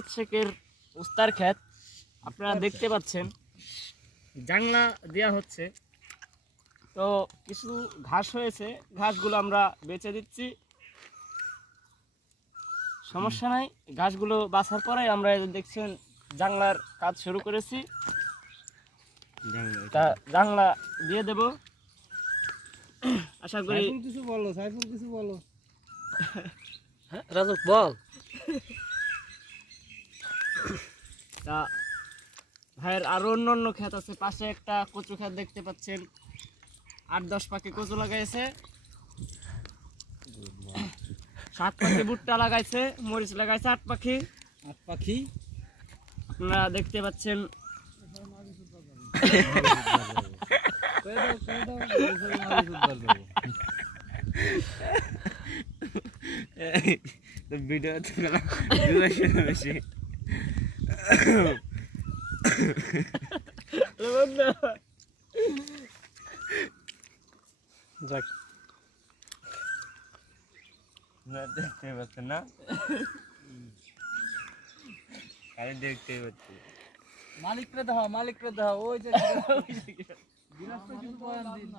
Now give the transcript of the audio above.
জাভেদ শেখের উস্তার ক্ষেত আপনারা দেখতে পাচ্ছেন, জাংলা দেওয়া হচ্ছে। তো কিছু ঘাস হয়েছে, ঘাসগুলো আমরা বেচে দিচ্ছি, সমস্যা নাই। ঘাসগুলো বাছার পরে আমরা এই যে দেখছেন জাংলার কাজ শুরু করেছি, তা জাংলা দিয়ে দেব আশা করি। কিছু বলো, সাইফুল কিছু বলো। হ্যাঁ রাজক বল। তা ভাইয়ের আরো অন্য অন্য ক্ষেত আছে, পাশে একটা কচু ক্ষেত দেখতে পাচ্ছেন, 8-10 পাখি কচু লাগাইছে, 7 পাখি ভুট্টা লাগাইছে, মরিচ লাগাইছে 8 পাখি। 8 পাখি আপনারা দেখতে পাচ্ছেন। ভিডিও বেশি যাক না দেখতে পাচ্ছেন না, খালি দেখতে পাচ্ছি। মালিকরে দাও, ওই যে গিলাসটা কিছু বয়ান দিন।